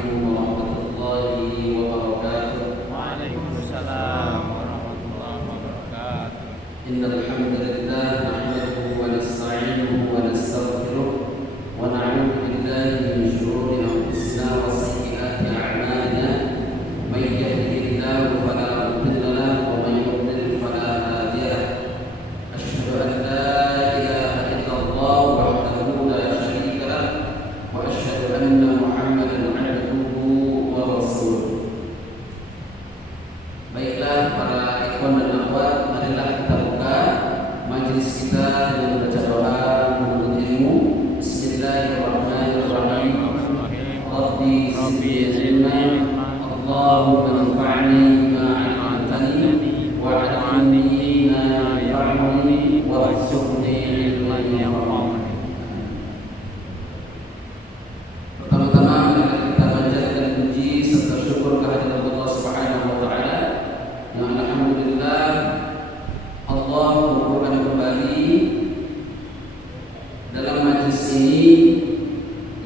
عليكم ورحمة الله وبركاته. Waalaikumsalam warahmatullahi wabarakatuh. إن الحمد لله نحمده ونستعينه ونستغفره ونعوذ بالله من شرور أنفسنا وسيئات أعمالنا. من يهده الله فلا مضل له ومن يضلل فلا هادي له. أشهد أن لا إله إلا الله وحده لا شريك له وأشهد أن محمدا عبده ورسوله. Baiklah para ikhwan dan akhwat, marilah kita buka majelis kita dengan baca doa menuntut ilmu. Bismillahirrahmanirrahim. Rabbi zidni ilma, Allahumma anfa'ni bima 'allamtani wa 'allimni ma yanfa'uni warzuqni ilman yanfa'uni. Pertama-tama marilah kita panjatkan puji serta syukur kehadirat Allah Subhanahu wa taala yang alhamdulillah Allah mengumpulkan kembali dalam majlis ini,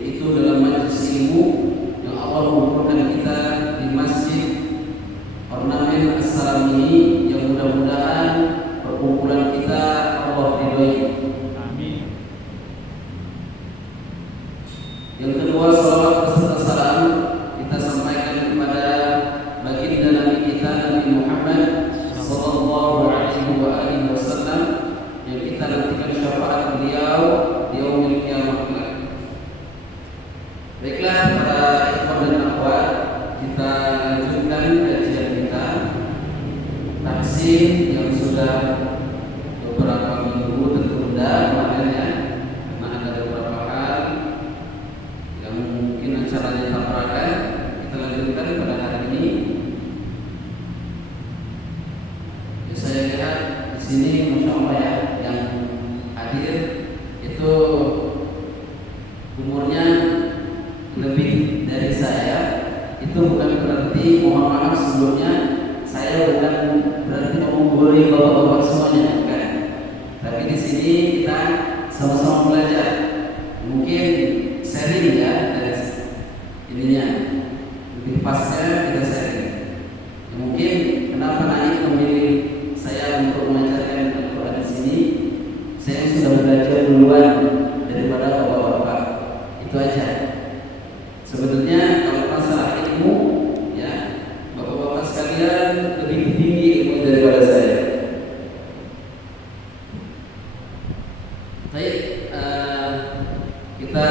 yaitu dalam majlis ilmu yang Allah mengumpulkan kita di Masjid Ornamen As-Salam ini, yang mudah-mudahan perkumpulan kita Allah ridhoi. Amin. Yang kedua, salawat beserta salam kita sampaikan kepada baginda Nabi kita Nabi Muhammad sallallahu alaihi wa alihi wasallam, yang kita nantikan syafaat beliau di yaumil qiyamah kelak. Baiklah para ikhwan dan akhwat, kita lanjutkan kajian kita tafsir yang sudah beberapa minggu tertunda kemarin ya, karena ada beberapa hal yang mungkin acaranya tabrakan. Kita lanjutkan pada hari ini. Ya, saya lihat di sini masya Allah ya, yang hadir itu umurnya lebih dari saya. Itu bukan berarti, mohon maaf sebelumnya, saya bukan berarti menggurui bapak-bapak semuanya, bukan. Tapi di sini kita sama-sama belajar. Mungkin sharing ya dari ininya, lebih pasnya kita sharing. Mungkin kenapa Naik memilih saya untuk mengajarkan Al-Quran di sini? Saya sudah belajar duluan daripada bapak-bapak. Itu aja. Sebetulnya kalau masalah ilmu, ya bapak-bapak sekalian lebih tinggi ilmu daripada saya. Baik, kita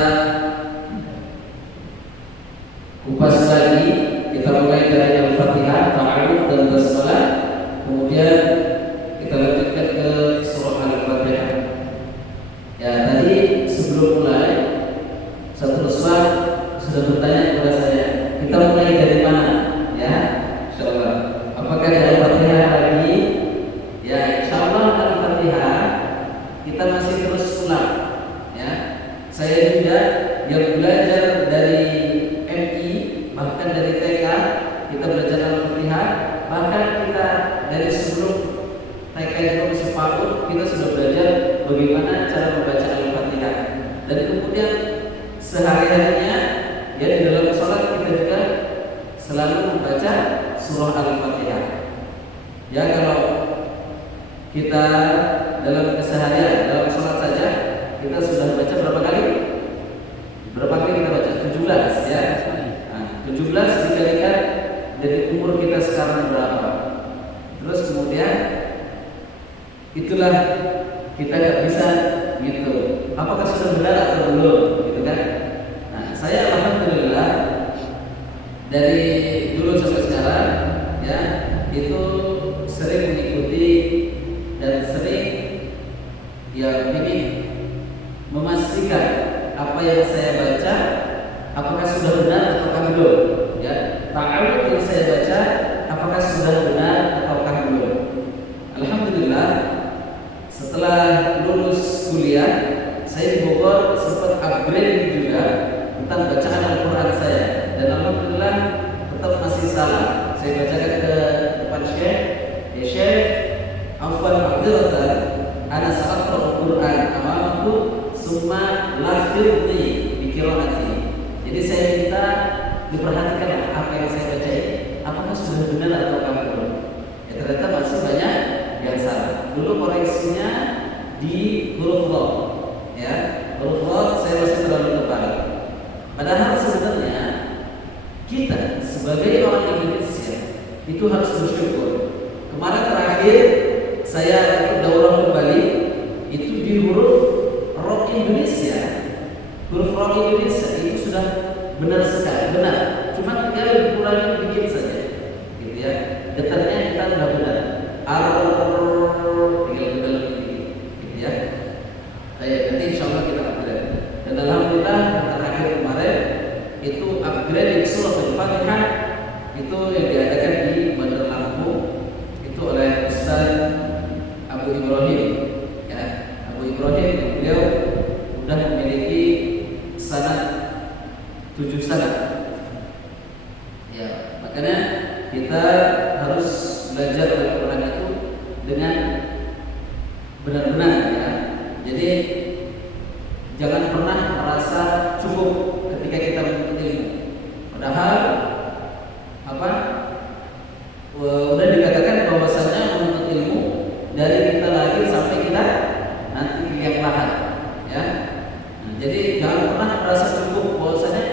kupas lagi. Kita mulai dari Al-Fatihah, Ta'awudz dan Basmalah. Kemudian kita lanjutkan ke surah Al-Fatihah. Ya, tadi sebelum mulai satu ustaz sudah bertanya kepada saya, kita mulai dari mana? Ya, insyaallah. Apakah dari Al-Fatihah lagi? Ya, insyaallah Al-Fatihah kita masih terus ulang. Ya, saya juga yang belajar dari MI, bahkan dari TK kita belajar Al-Fatihah, bahkan kita dari sebelum TK juga masih PAUD kita sudah belajar bagaimana cara membaca Al-Fatihah. Dan kemudian sehari-harinya ya di dalam sholat kita juga selalu membaca surah Al-Fatihah. Ya, kalau kita dalam keseharian, dalam sholat saja kita sudah baca berapa kali? Berapa kali kita baca? 17 ya. Nah, 17 dikalikan dari umur kita sekarang berapa? Terus kemudian itulah kita nggak bisa gitu. Apakah sudah benar atau belum? Gitu kan? Nah, saya alhamdulillah dari dulu sampai sekarang ya itu sering mengikuti dan sering ya ingin memastikan apa yang saya baca apakah sudah benar ataukah belum. Ya, ta'awudz yang saya baca apakah sudah benar ataukah belum. Alhamdulillah setelah lulus kuliah saya di Bogor sempat upgrade juga tentang bacaan Al-Quran saya, dan alhamdulillah tetap masih salah. Saya bacakan ke depan Syekh, ya Syekh, afwan ma'dziratan, ana sa'aqra'ul Quran amamaku summa la firni bi qiraati. Jadi saya minta diperhatikanlah apa yang saya baca ini, apakah sudah benar atau belum. Ya ternyata masih banyak yang salah. Dulu koreksinya di huruf lo, ya huruf lo saya masih terlalu tebal. Padahal sebenarnya kita sebagai orang Indonesia itu harus bersyukur. Kemarin terakhir saya ikut daurah kembali itu di huruf roh Indonesia. Huruf roh Indonesia itu sudah benar sekali, benar. Cuma tinggal dikurangi dikit saja, gitu ya. Detarnya kita sudah benar. Tinggal lebih dikit, gitu ya. Nanti insya Allah kita upgrade. Dan alhamdulillah terakhir kemarin itu upgrade di surah Al-Fatihah itu yang diadakan di Bandar Lampung itu oleh Ustaz Abu Ibrahim, ya Abu Ibrahim yang beliau sudah memiliki sanad 7 sanad. Ya, makanya kita harus belajar Al-Quran itu dengan benar-benar, ya. Jadi jangan pernah merasa cukup ketika kita menuntut ilmu. Padahal apa? Udah dikatakan bahwasanya menuntut ilmu dari kita lahir sampai kita nanti liang lahat, ya. Nah, jadi jangan pernah merasa cukup bahwasanya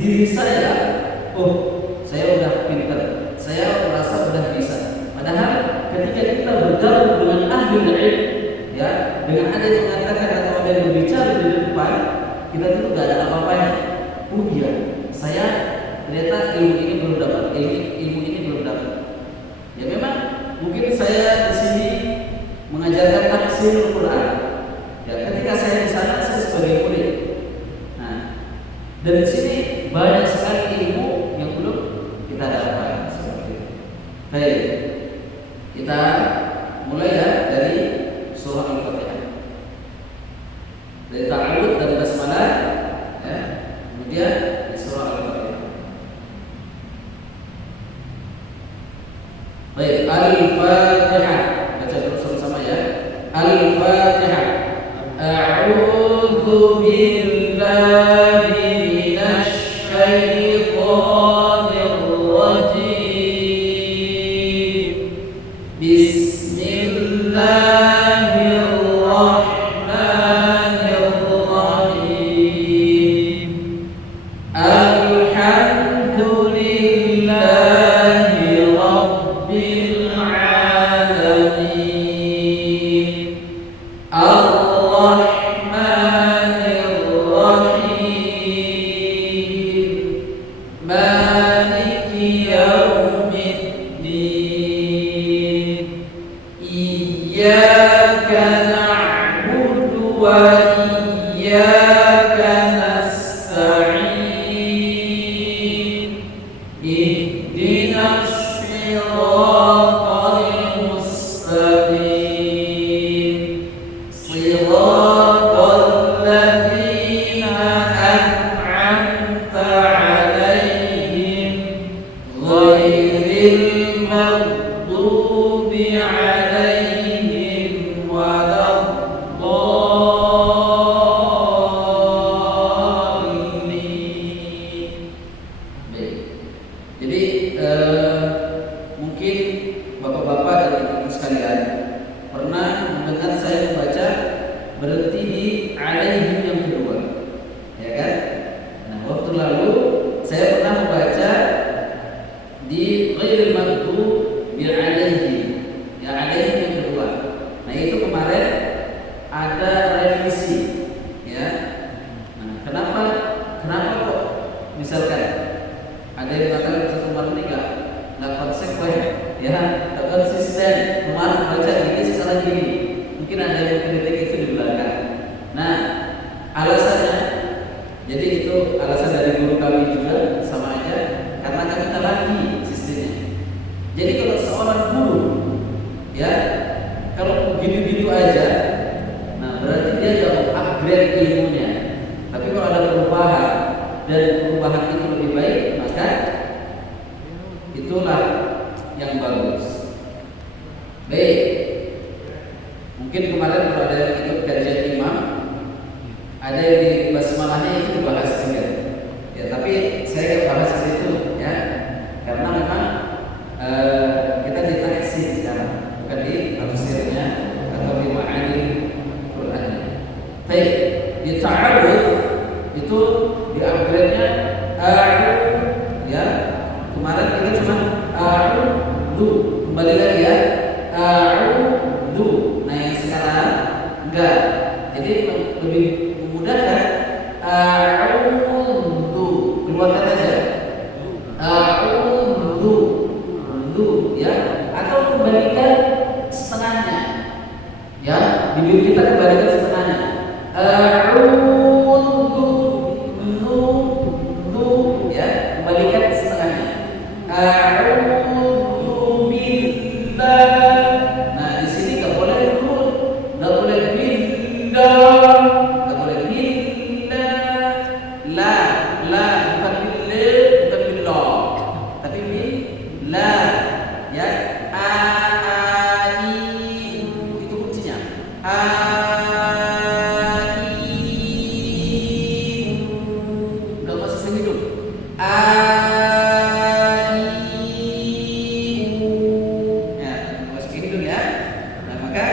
diri saya, saya udah pintar, saya merasa udah bisa. Padahal ketika kita bergabung dengan ahli ilmu, ya, dengan ada yang mengatakan atau ada yang berbicara di depan, kita tuh gak ada apa-apanya. Iya, saya ternyata ilmu ini belum dapat, ilmu ini belum dapat. Ya memang mungkin saya di sini mengajarkan tafsir Al-Quran. Ya, ketika saya di sana saya sebagai murid. Nah, dan di sini banyak sekali ilmu yang belum kita dapat seperti itu. Baik, kita mulai ya dari surah Al-Fatihah, dari ta'awud dan basmalah, ya. Kemudian di surah Al-Fatihah. Baik, Al-Fatihah. Baca terus sama-sama ya. Al-Fatihah. A'udzu billahi minasy syaithanir rajim. Bismillahirrahmanirrahim. Alhamdulillahi rabbil alamin. Ar-Rahmanir-Rahim. Maliki yaumiddin. Iyyaka na'budu wa iyyaka nasta'in. Ihdinas siratal mustaqim. Siratal ladzina an'amta 'alaihim ghairil maghdubi 'alaihim waladdallin. Baik. Jadi mungkin bapak-bapak dan ibu-ibu sekalian pernah mendengar saya membaca berhenti di alaihim yang kedua, ya kan? Nah, waktu lalu saya pernah membaca di ghairil maghdubi alaihim, ya alaihim yang kedua. Nah, itu kemarin ada revisi, ya. Nah, kenapa kok misalkan ada yang mengatakan Ustaz Umar ini nggak konsekuen, ya, nggak konsisten. Kemarin baca gini, sekarang gini. Mungkin ada yang kritik itu di belakang. Nah, alasannya, jadi itu alasan dari guru kami juga sama aja, karena kami tak lagi sistemnya. Jadi kalau seorang guru, ya, kalau gitu-gitu aja, nah berarti dia nggak mau upgrade ilmunya. Tapi kalau ada perubahan dan perubahan itu lebih baik, maka itulah yang bagus. Baik, mungkin kemarin kalau ada yang ikut kajian imam, ada yang di basmalahnya itu dibahas juga. Ya, tapi saya nggak bahas di situ. Ya, kemarin kita cuma a'udzu. Kembali lagi ya. A'udzu. Nah, yang sekarang enggak. Jadi lebih memudahkan a'udzu. Keluarkan aja. A'udzu. Ya, atau kembalikan setengahnya. Ya, bibir kita kembalikan setengahnya. A'udzu. Ya, kembalikan setengahnya. A'udzu billah. Nah, di sini enggak boleh turun, enggak boleh billah, enggak boleh billah. La, bukan billah, bukan billah. Tapi billah. Ya, itu kuncinya. Enggak masuk ke hidung. Ya, masuk ke hidung ya. Nah, maka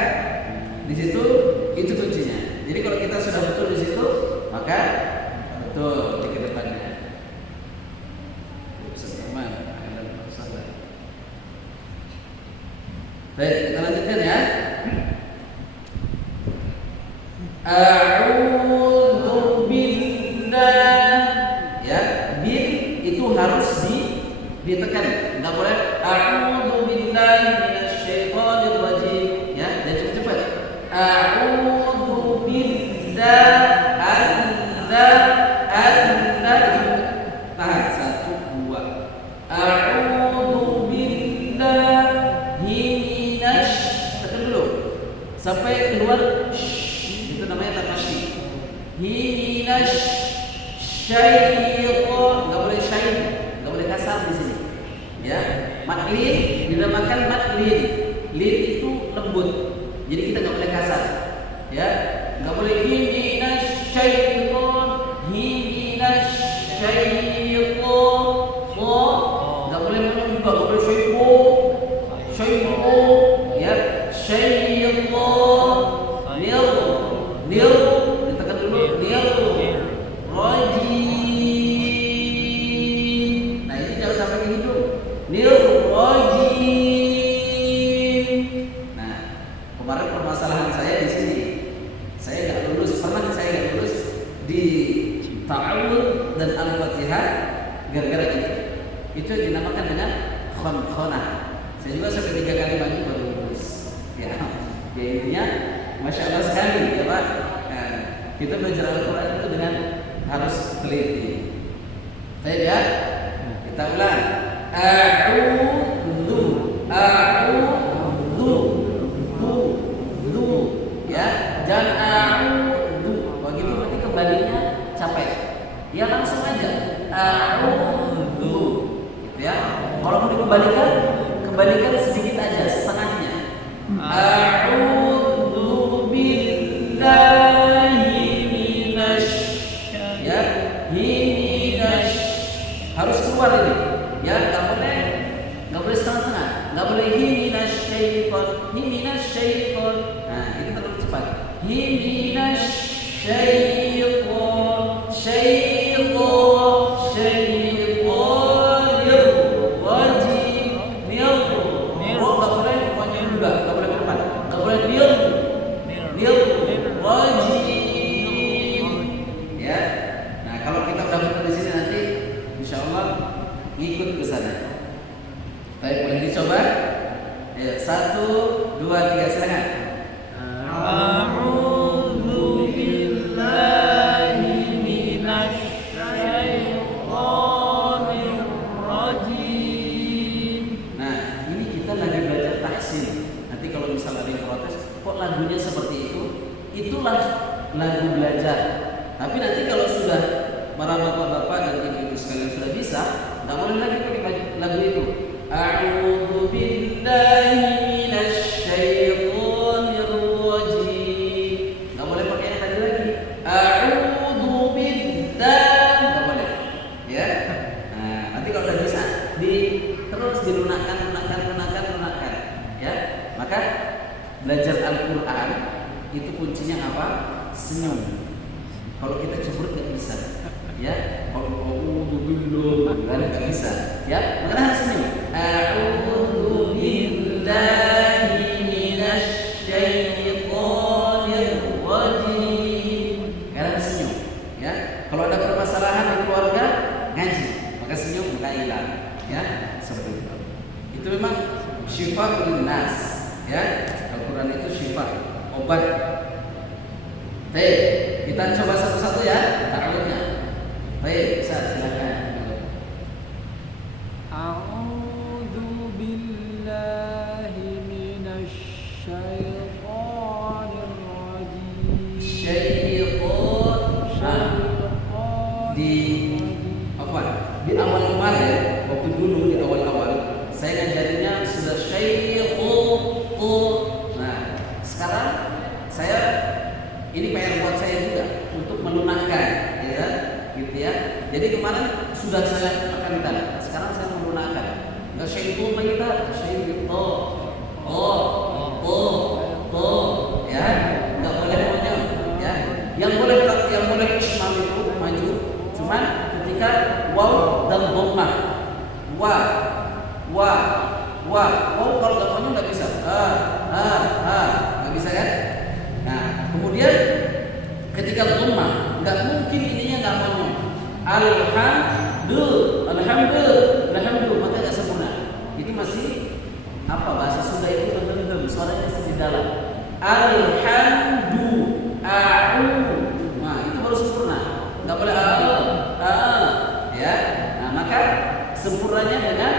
di situ itu kuncinya. Jadi kalau kita sudah betul di situ, maka betul di ke depannya. Baik, kita lanjutkan ya. A'udzu billah. Ya, bil itu harus ditekan. Enggak boleh a'udzu billahi minasyaitonir rajim. Ya, dan cepat-cepat. A'udzu billah. Tahan 1 2. A'udzu billahi tekan dulu sampai keluar itu namanya tafasyi. Hinash syaitan, enggak boleh syai, enggak boleh kasar di sini. Ya, maklin dinamakan maklin. Lin itu lembut. Jadi kita enggak boleh kasar. Ya, enggak boleh hinash syaitan, hinash syaitan. Enggak boleh menunggu, enggak boleh syaitan. Ya, syaitan. Nir ditekan dulu. Nir rajim. Nah, ini jangan sampai ke hidung. Nir rajim. Nah, kemarin permasalahan saya di sini. Saya nggak lulus di ta'awud dan al-fatihah gara-gara itu. Itu dinamakan dengan khonah. Saya juga sampai 3 kali maju baru lulus. Ya, intinya Masya Allah sekali ya Pak. Nah, kita belajar Al-Quran itu dengan harus teliti. Baik ya, kita ulang. A'udzu. Ya, jangan a'udzu. Begitu berarti kembalinya capek. Ya langsung aja. A'udzu. Gitu ya. Kalau mau kembalikan sedikit aja, setengahnya. A'udzu billahi minasy harus keluar ini. Ya, enggak boleh setengah-setengah. Enggak boleh minasyaiton. Nah, itu terlalu cepat. Minasyaiton. Syaitonir rajim. Enggak boleh pokoknya juga, enggak boleh ke depan. Enggak boleh rajim. Ya. Nah, kalau kita udah betul di sini nanti insyaallah ngikut ke sana. Baik, boleh dicoba? Ya, 1 2 3 silakan. A'udzu billahi minasyaitonir rajim. Nah, ini kita lagi belajar tahsin. Nanti kalau misalnya ada yang protes, kok lagunya seperti itu? Itulah lagu belajar. Tapi nanti kalau sudah para bapak-bapak dan ibu-ibu sekalian sudah bisa, nggak boleh lagi pakai lagu itu. A'udzu billahi minasyaitonir rajim. Nggak boleh pakai yang tadi lagi. A'udzu billah, nggak boleh. Ya. Nah, nanti kalau udah bisa terus dilunakkan. Ya. Maka belajar Al-Qur'an itu kuncinya apa? Senyum. Kalau kita cemberut nggak bisa. Ya. Kalau dulu, kan nggak bisa. Ya, makanya harus senyum. A'udzu billahi minasy syaithanir rajim. Kalian senyum. Ya, kalau ada permasalahan di keluarga, ngaji, maka senyum maka hilang. Ya, seperti itu. Itu memang syifaa'un nas. Ya, Al-Quran itu syifa, obat. Baik, kita coba satu-satu ya ta'awudnya. Baik, Ustaz, silakan. A'udzu billahi minasy syaithanir rajim. Syaitan di di awal kemarin waktu dulu di awal-awal saya ngajarinnya sudah syaitan. Nah, sekarang saya ini PR buat saya juga untuk melunakkan, ya, gitu ya. Jadi kemarin sudah saya tekankan, sekarang saya melunakkan. Enggak syaitan lagi kita, syaitan. Ya, enggak boleh monyong, ya. Yang boleh ismam itu maju, cuman ketika waw dan dhammah. Wow kalau enggak monyong enggak bisa. Enggak bisa kan? Nah, kemudian ketika dhammah, enggak mungkin ininya enggak monyong. Alhamdulillah, maka enggak sempurna. Itu masih apa bahasa Sunda itu benar-benar suaranya masih di dalam. Nah, itu baru sempurna. Enggak boleh ya. Nah, maka sempurnanya dengan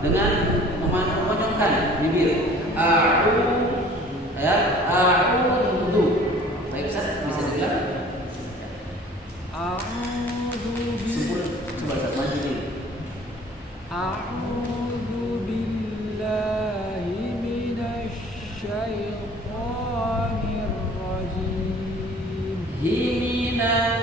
dengan memonyongkan bibir. Ya, a'udzu. Baik, Ustaz, bisa dibilang? Coba Ustaz maju dulu. A'udzu billahi minasy syaithanir rajim. Himina.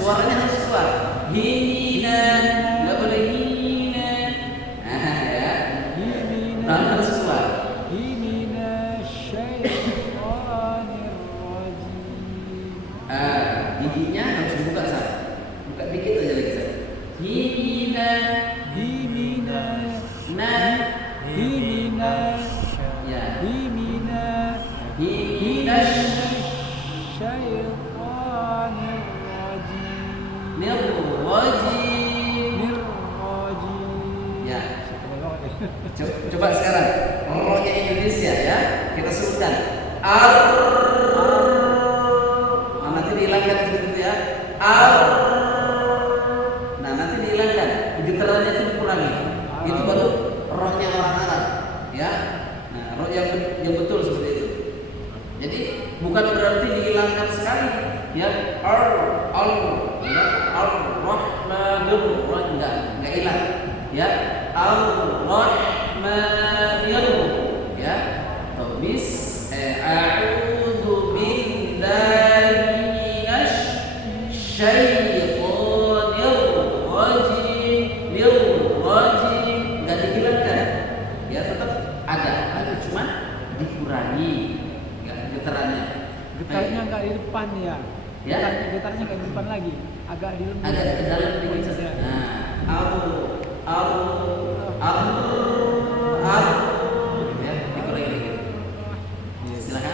Suaranya harus keluar. Himina, nggak boleh hina. Ya. Harus keluar. Himina syaitanir rajim. Giginya harus dibuka, Sar. Buka dikit aja lagi, Sar. Himina. Ya. Himina syaitanir rajim. Ya. Coba sekarang rohnya Indonesia ya. Kita sebutkan nanti dihilangkan seperti itu ya. Nah, nanti dihilangkan. Getarannya itu dikurangi. Itu baru rohnya orang Arab ya. Nah, roh yang betul seperti itu. Jadi bukan berarti dihilangkan sekali ya. Ar-Rahmanir Rahim enggak hilang ya. Ar-Rahmanir ya. Tabis a'udzu billahi minasy syaithanir rajim. Enggak dihilangkan ya, tetap ada cuman dikurangi enggak getarannya. Getarnya enggak di depan ya. Ya. Getarnya enggak di depan lagi, agak di lembut. Agak ke dalam dikit saja. Ya, dikurangi dikit. Silakan.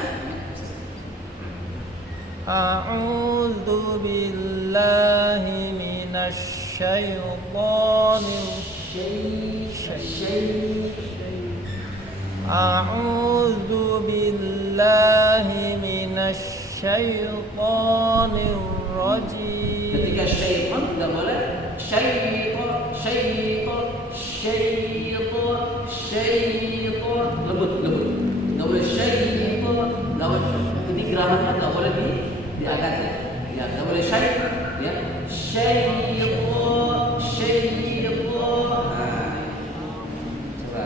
A'udzu billahi minasy syaithanir A'udzu billahi minasy syaitanir rajim. Ketika syaitan enggak boleh syaitan lembut. Enggak boleh syaitan, enggak boleh. Ini gerahannya enggak boleh diangkat ya. Enggak boleh syaitan ya. Syaitan. Coba.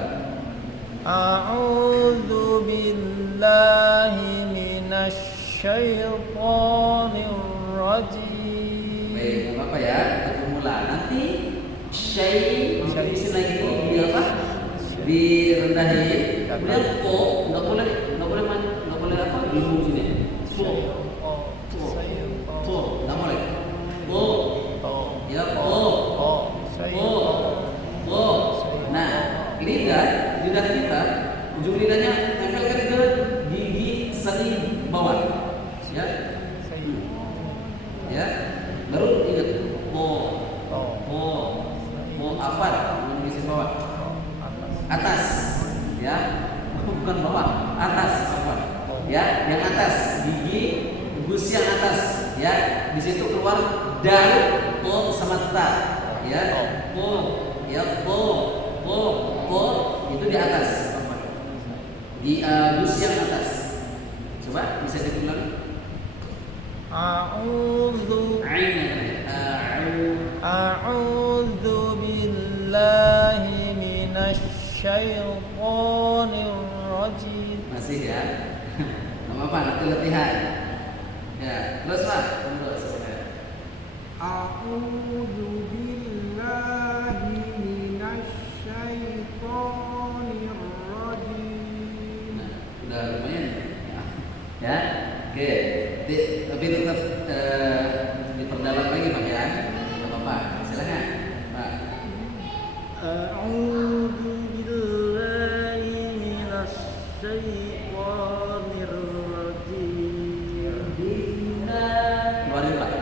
A'udzu billahi minasy syaitanir rajim. Baik, enggak apa-apa ya. Pemula nanti syai lagi di apa? Direndahin. Kemudian enggak boleh ya, yang atas, gigi gusi yang atas, ya. Di situ keluar dal, po sama ta, ya. Po, ya po, itu di atas. Di gusi yang atas. Coba bisa diulang. A'udzu A'udzu billahi minasy syaithanir rajim. Masih ya. Enggak apa-apa, nanti latihan. Ya, terus Pak. Terus. A'udzu